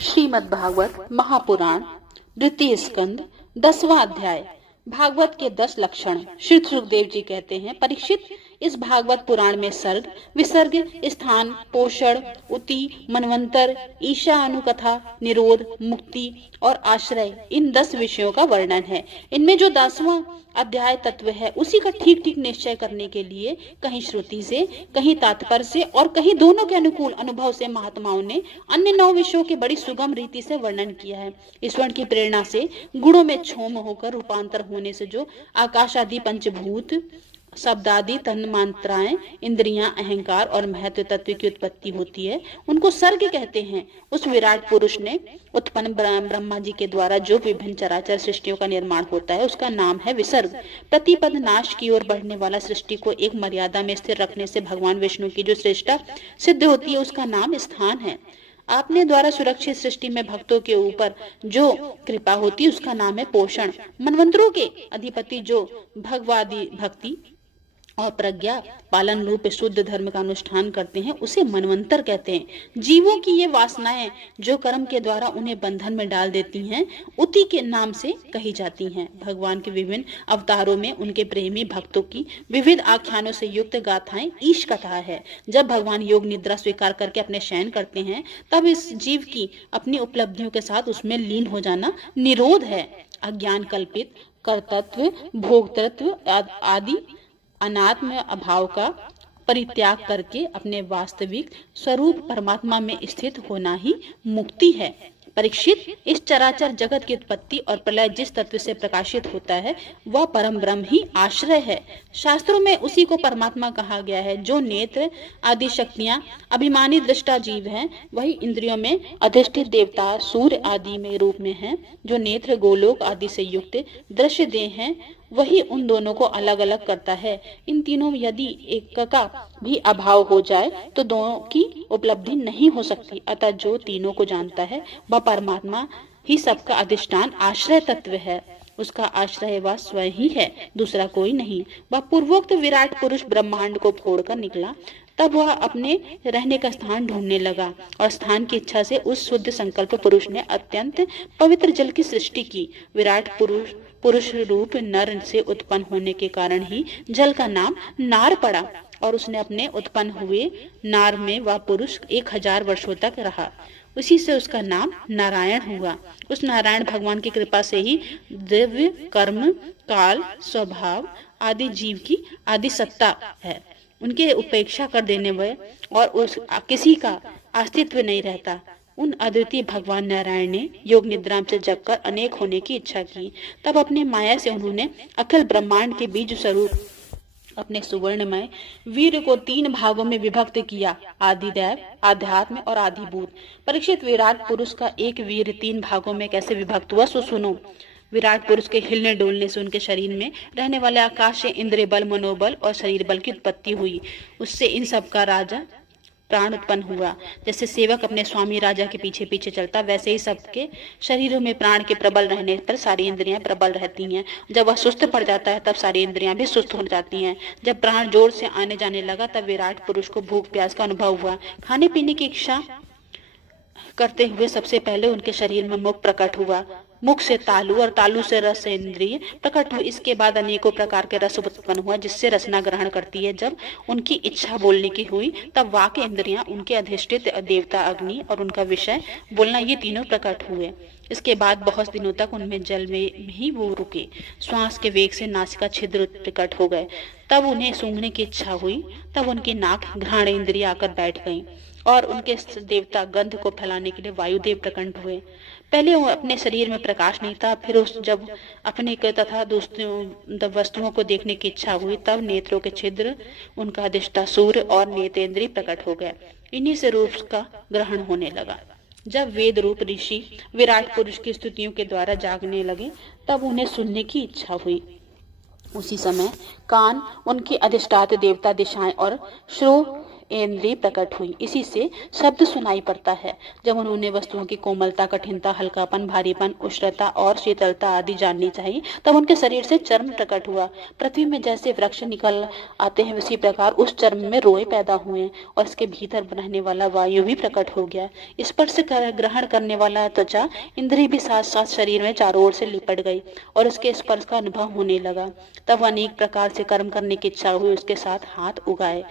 श्रीमद्भागवत महापुराण द्वितीय स्कंद 10वां अध्याय। भागवत के 10 लक्षण। श्री सुखदेव जी कहते हैं, परीक्षित, इस भागवत पुराण में सर्ग, विसर्ग, स्थान, पोषण, उति, मनवंतर, ईशा अनुकथा, निरोध, मुक्ति और आश्रय, इन 10 विषयों का वर्णन है। इनमें जो 10वां अध्याय तत्व है, उसी का ठीक ठीक निश्चय करने के लिए कहीं श्रुति से, कहीं तात्पर्य से और कहीं दोनों के अनुकूल अनुभव से महात्माओं ने अन्य 9 विषयों के बड़ी सुगम रीति से वर्णन किया है। ईश्वर की प्रेरणा से गुणों में क्षोम होकर रूपांतर होने से जो आकाश आदि पंचभूत, शब्द आदि तन्मात्राएं, इंद्रियां, अहंकार और महत्व तत्व की उत्पत्ति होती है, उनको सर्ग कहते हैं। उस विराट पुरुष ने उत्पन्न ब्रह्मा जी के द्वारा जो विभिन्न चराचर सृष्टियों का निर्माण होता है, उसका नाम है विसर्ग। प्रतिपद नाश की ओर बढ़ने वाला सृष्टि को एक मर्यादा में स्थिर रखने से भगवान विष्णु की जो श्रेष्ठता सिद्ध होती है, उसका नाम स्थान है। आपने द्वारा सुरक्षित सृष्टि में भक्तों के ऊपर जो कृपा होती है, उसका नाम है पोषण। मनवंतरों के अधिपति जो भगवादी भक्ति और प्रज्ञा पालन रूप शुद्ध धर्म का अनुष्ठान करते हैं, उसे मनवंतर कहते हैं। जीवों की ये वासनाएं जो कर्म के द्वारा उन्हें बंधन में डाल देती हैं, उति के नाम से कही जाती हैं। भगवान के विभिन्न अवतारों में उनके प्रेमी भक्तों की विविध आख्यानों से युक्त गाथाएं ईश कथा है। जब भगवान योग निद्रा स्वीकार करके अपने शयन करते हैं, तब इस जीव की अपनी उपलब्धियों के साथ उसमें लीन हो जाना निरोध है। अज्ञान कल्पित कर्तृत्व, भोक्तृत्व आदि अनात्म अभाव का परित्याग करके अपने वास्तविक स्वरूप परमात्मा में स्थित होना ही मुक्ति है। परीक्षित, इस चराचर जगत की उत्पत्ति और प्रलय जिस तत्व से प्रकाशित होता है, वह परम ब्रह्म ही आश्रय है। शास्त्रों में उसी को परमात्मा कहा गया है। जो नेत्र आदि शक्तियां अभिमानी दृष्टा जीव हैं, वही इंद्रियों में अधिष्ठित देवता सूर्य आदि में रूप में हैं। जो नेत्र गोलोक आदि से युक्त दृश्य देह हैं, वही उन दोनों को अलग अलग करता है। इन तीनों यदि एक का भी अभाव हो जाए तो दोनों की उपलब्धि नहीं हो सकती। अतः जो तीनों को जानता है, वह परमात्मा ही सबका अधिष्ठान आश्रय तत्व है। उसका आश्रय वह स्वयं ही है, दूसरा कोई नहीं। वह पूर्वोक्त विराट पुरुष ब्रह्मांड को फोड़कर निकला, तब वह अपने रहने का स्थान ढूंढने लगा और स्थान की इच्छा से उस शुद्ध संकल्प पुरुष ने अत्यंत पवित्र जल की सृष्टि की। विराट पुरुष रूप नर से उत्पन्न होने के कारण ही जल का नाम नार पड़ा और उसने अपने उत्पन्न हुए नार में वह पुरुष 1000 वर्षों तक रहा। उसी से उसका नाम नारायण हुआ। उस नारायण भगवान की कृपा से ही दिव्य कर्म, काल, स्वभाव आदि जीव की आदि सत्ता है। उनके उपेक्षा कर देने वे और उस किसी का अस्तित्व नहीं रहता। उन अद्वितीय भगवान नारायण ने योग निद्रा से जगकर अनेक होने की इच्छा की। तब अपने माया से उन्होंने अखिल ब्रह्मांड के बीज स्वरूप अपने सुवर्णमय वीर को 3 भागों में विभक्त किया, आदिदेव, आध्यात्म और आदिभूत। परीक्षित, विराट पुरुष का एक वीर 3 भागों में कैसे विभक्त हुआ, सो सुनो। विराट पुरुष के हिलने डोलने से उनके शरीर में रहने वाले आकाश से इंद्रिय बल, मनोबल और शरीर बल की उत्पत्ति हुई। उससे इन सब का राजा प्राण उत्पन्न हुआ। जैसे सेवक अपने स्वामी राजा के पीछे पीछे चलता, वैसे ही सबके शरीरों में प्राण के प्रबल रहने पर सारी इंद्रियां प्रबल रहती हैं। जब वह सुस्त पड़ जाता है, तब सारी इंद्रियां भी सुस्त हो जाती हैं। जब प्राण जोर से आने जाने लगा, तब विराट पुरुष को भूख प्यास का अनुभव हुआ। खाने पीने की इच्छा करते हुए सबसे पहले उनके शरीर में मुख प्रकट हुआ। मुख से तालु और तालु से रस इंद्रिय प्रकट हुई। इसके बाद अनेकों प्रकार के रस उत्पन्न हुआ, जिससे रसना ग्रहण करती है। जब उनकी इच्छा बोलने की हुई, तब वाक इंद्रियां, उनके अधिष्ठित देवता अग्नि और उनका विषय बोलना, ये तीनों प्रकट हुए। इसके बाद बहुत दिनों तक उनमें जल में ही वो रुके। श्वास के वेग से नासिका छिद्र प्रकट हो गए। तब उन्हें सूंघने की इच्छा हुई। तब उनकी नाक घ्राण इंद्रिय आकर बैठ गई और उनके देवता गंध को फैलाने के लिए वायुदेव प्रकट हुए। पहले वो अपने शरीर में प्रकाश नहीं था। फिर जब अपने तथा दूसरों वस्तुओं को देखने की इच्छा हुई, तब नेत्रों के छिद्र, उनका अधिष्ठा सूर्य और नेत्रेंद्रिय प्रकट हो गए। इन्हीं से रूप का ग्रहण होने लगा। जब वेद रूप ऋषि विराट पुरुष की स्तुतियों के द्वारा जागने लगे, तब उन्हें सुनने की इच्छा हुई। उसी समय कान, उनके अधिष्ठात देवता, दिशाएं और श्रो इंद्रिय प्रकट हुई। इसी से शब्द सुनाई पड़ता है। जब उन्होंने वस्तुओं की कोमलता, कठिनता, हल्कापन, भारीपन, उष्णता और शीतलता आदि जाननी चाहिए, तब उनके शरीर से चर्म प्रकट हुआ। पृथ्वी में जैसे वृक्ष निकल आते हैं, उसी प्रकार उस चर्म में रोए पैदा हुए और इसके भीतर रहने वाला वायु भी प्रकट हो गया। स्पर्श ग्रहण करने वाला त्वचा इंद्रिय भी साथ साथ शरीर में चारों ओर से लिपट गई और उसके स्पर्श का अनुभव होने लगा। तब अनेक प्रकार से कर्म करने की इच्छा हुई। उसके साथ हाथ उगाए।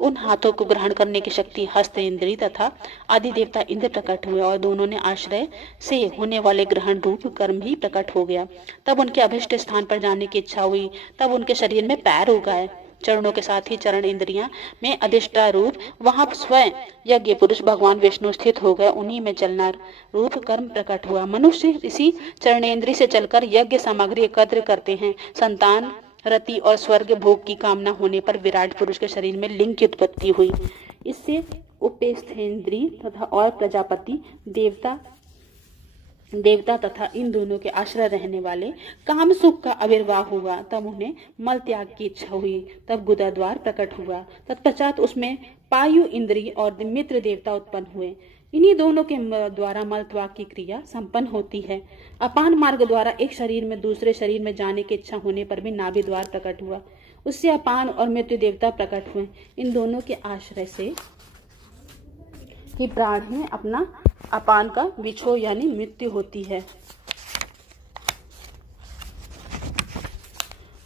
उन हाथों को ग्रहण करने की शक्ति हस्त इंद्री तथा आदि देवता इंद्र प्रकट हुए और दोनों ने आश्रय से होने वाले ग्रहण रूप कर्म भी प्रकट हो गया। तब उनके अभिष्ट स्थान पर जाने की इच्छा हुई। तब उनके शरीर में पैर उगाए। चरणों के साथ ही चरण इंद्रियां में अधिष्ठा रूप वहां स्वयं यज्ञ पुरुष भगवान विष्णु स्थित हो गए। उन्हीं में चलना रूप कर्म प्रकट हुआ। मनुष्य इसी चरणेन्द्रिय से चलकर यज्ञ सामग्री एकत्र करते हैं। संतान, रति और स्वर्ग भोग की कामना होने पर विराट पुरुष के शरीर में लिंग की उत्पत्ति हुई। इससे उपेस्थेन्द्रिय तथा और प्रजापति देवता तथा इन दोनों के आश्रय रहने वाले काम सुख का आविर्भाव हुआ। तब उन्हें मल त्याग की इच्छा हुई। तब गुदाद्वार प्रकट हुआ। तत्पश्चात उसमें पायु इंद्रिय और मित्र देवता उत्पन्न हुए। इन्हीं दोनों के द्वारा मल त्याग की क्रिया संपन्न होती है। अपान मार्ग द्वारा एक शरीर में दूसरे शरीर में जाने की इच्छा होने पर भी नाभि द्वार प्रकट हुआ। उससे अपान और मृत्यु देवता प्रकट हुए। इन दोनों के आश्रय से ही प्राण है अपना अपान का विछोह यानी मृत्यु होती है।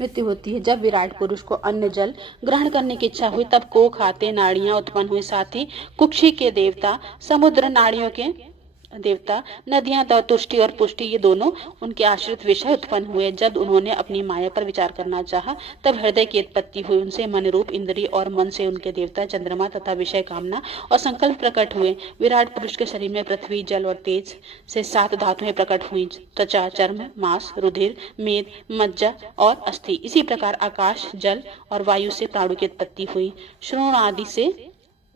जब विराट पुरुष को अन्न जल ग्रहण करने की इच्छा हुई, तब कोख आते नाड़ियां उत्पन्न हुई। साथ ही कुक्षी के देवता, समुद्र नाड़ियों के देवता, नदियां, तुष्टि और पुष्टि, ये दोनों उनके आश्रित विषय उत्पन्न हुए। जब उन्होंने अपनी माया पर विचार करना चाहा, तब हृदय की उत्पत्ति हुई। उनसे मन रूप इंद्रिय और मन से उनके देवता चंद्रमा तथा विषय कामना और संकल्प प्रकट हुए। विराट पुरुष के शरीर में पृथ्वी, जल और तेज से 7 धातुएं प्रकट हुई। त्वचा, चर्म, मांस, रुधिर, मेद, मज्जा और अस्थि। इसी प्रकार आकाश, जल और वायु से प्राणों की उत्पत्ति हुई। श्रोण आदि से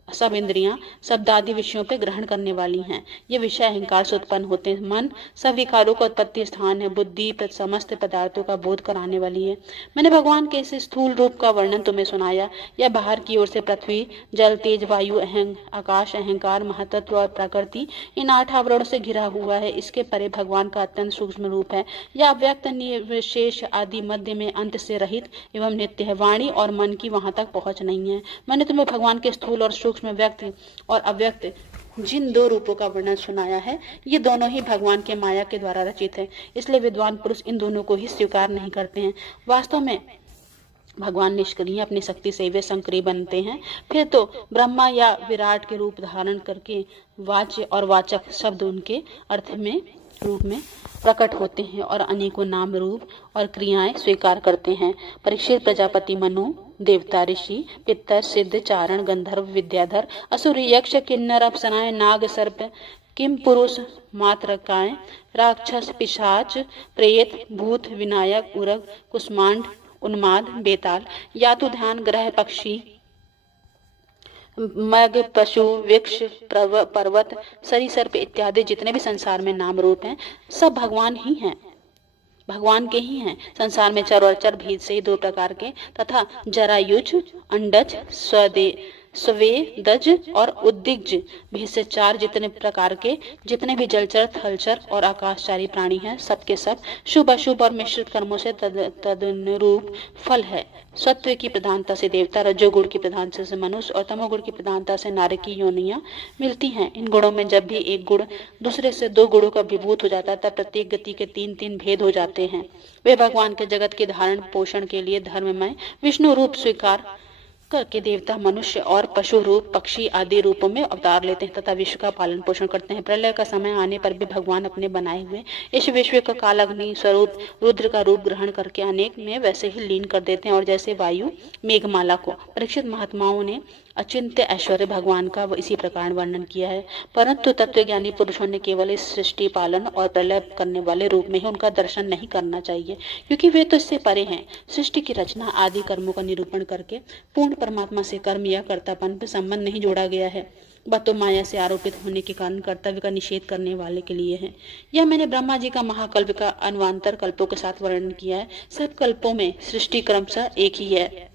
सब इंद्रियां शब्दादि विषयों पर ग्रहण करने वाली हैं। ये विषय अहंकार से उत्पन्न होते हैं। मन सब विकारों का उत्पत्ति स्थान है। बुद्धि समस्त पदार्थों का बोध कराने वाली है। मैंने भगवान के इस स्थूल रूप का वर्णन तुम्हें सुनाया। यह बाहर की ओर से पृथ्वी, जल, तेज, वायु, आकाश, अहंकार, महतत्व और प्रकृति, इन 8 आवरणों से घिरा हुआ है। इसके परे भगवान का अत्यंत सूक्ष्म रूप है। यह अव्यक्त, निर्विशेष, आदि, मध्य में, अंत से रहित एवं नित्य है। वाणी और मन की वहां तक पहुंच नहीं है। मैंने तुम्हें भगवान के स्थूल और सूक्ष्म, व्यक्त और अव्यक्त जिन 2 रूपों का वर्णन सुनाया है, ये दोनों ही भगवान के माया के द्वारा रचित है। इसलिए विद्वान पुरुष इन दोनों को ही स्वीकार नहीं करते हैं। वास्तव में भगवान निष्क्रिय, अपनी शक्ति से वे संक्रिय बनते हैं। फिर तो ब्रह्मा या विराट के रूप धारण करके वाच्य और वाचक शब्द उनके अर्थ में रूप में प्रकट होते हैं और अनेकों नाम, रूप और क्रियाएं स्वीकार करते हैं। परीक्षित, प्रजापति, मनु, देवता, ऋषि, पितर, सिद्ध, चारण, गंधर्व, विद्याधर, असुर, यक्ष, किन्नर, अप्सराएं, नाग, सर्प, किम पुरुष, मातृकाएं, राक्षस, पिशाच, प्रेत, भूत, विनायक, उरग, कुष्मांड, उन्माद, बेताल, यातु, ध्यान, ग्रह, पक्षी, मग, पशु, वृक्ष, पर्वत, सरीसर्प इत्यादि जितने भी संसार में नाम रूप हैं, सब भगवान ही हैं, भगवान के ही हैं। संसार में चर और अचर भेद से ही 2 प्रकार के तथा जरायुज, अंडज, स्वेदज और उद्दिज भेद से 4 जितने प्रकार के जितने भी जलचर, थलचर और आकाशचारी प्राणी हैं, सबके सब शुभ अशुभ और मिश्रित कर्मों से तदनुरूप फल है। सत्व की प्रधानता से देवता, रजोगुण की प्रधानता से मनुष्य और तमोगुण की प्रधानता से नारी की योनियां मिलती हैं। इन गुणों में जब भी एक गुण दूसरे से 2 गुणों का विभूत हो जाता है, तब प्रत्येक गति के 3-3 भेद हो जाते हैं। वे भगवान के जगत के धारण पोषण के लिए धर्ममय विष्णु रूप स्वीकार करके देवता, मनुष्य और पशु रूप, पक्षी आदि रूपों में अवतार लेते हैं तथा विश्व का पालन पोषण करते हैं। प्रलय का समय आने पर भी भगवान अपने बनाए हुए इस विश्व का काल अग्नि स्वरूप रुद्र का रूप ग्रहण करके अनेक में वैसे ही लीन कर देते हैं। और जैसे वायु मेघमाला को परीक्षित महात्माओं ने अचिंत्य ऐश्वर्य भगवान का इसी प्रकार वर्णन किया है। परंतु तत्वज्ञानी पुरुषों ने केवल इस सृष्टि, पालन और प्रलय करने वाले रूप में ही उनका दर्शन नहीं करना चाहिए, क्योंकि वे तो इससे परे हैं। सृष्टि की रचना आदि कर्मों का निरूपण करके पूर्ण परमात्मा से कर्म या कर्तापन पर संबंध नहीं जोड़ा गया है। वह तो माया से आरोपित होने के कारण कर्तव्य का निषेध करने वाले के लिए है। यह मैंने ब्रह्मा जी का महाकल्प का अन्वांतर कल्पों के साथ वर्णन किया है। सब कल्पों में सृष्टि क्रमशः एक ही है।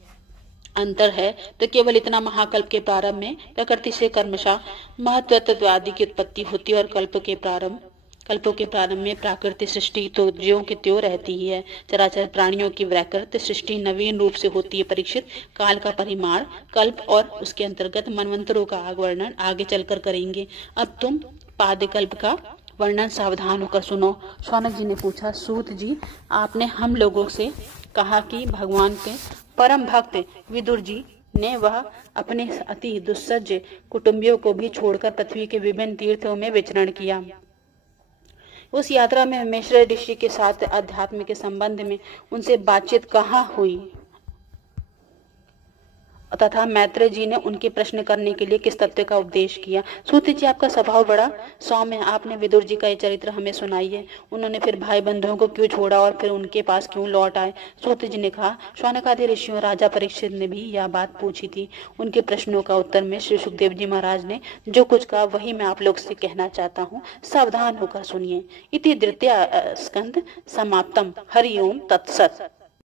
अंतर है तो केवल इतना, महाकल्प के प्रारंभ में प्रकृति से कर्मशः महत्त्ववादी की उत्पत्ति होती है और कल्पों के प्रारंभ में प्राकृतिक सृष्टि तो ज्यों की त्यों रहती ही है। चराचर प्राणियों की वैकृत सृष्टि नवीन रूप से होती है। परीक्षित, काल का परिमाण कल्प और उसके अंतर्गत मनवंतरों का वर्णन आगे चलकर करेंगे। अब तुम पादकल्प का वर्णन सावधान होकर सुनो। शौनक जी ने पूछा, सूत जी, आपने हम लोगों से कहा कि भगवान के परम भक्त विदुर जी ने वह अपने अति दुस्सज्ज कुटुंबियों को भी छोड़कर पृथ्वी के विभिन्न तीर्थों में विचरण किया। उस यात्रा में मिश्र ऋषि के साथ अध्यात्म के संबंध में उनसे बातचीत कहाँ हुई तथा मैत्रेय जी ने उनके प्रश्न करने के लिए किस तथ्य का उपदेश किया। सूत जी, आपका स्वभाव बड़ा सौम्य है। आपने विदुर जी का ये चरित्र हमें सुनाई है। उन्होंने फिर भाई बंधुओं को क्यों छोड़ा और फिर उनके पास क्यों लौट आए? सूत जी ने कहा, शौनकादि ऋषियों राजा परीक्षित ने भी यह बात पूछी थी। उनके प्रश्नों का उत्तर में श्री सुखदेव जी महाराज ने जो कुछ कहा वही मैं आप लोग से कहना चाहता हूँ। सावधान होकर सुनिए। इति द्वितीय स्कंद समाप्तम। हरि ओम तत्सत।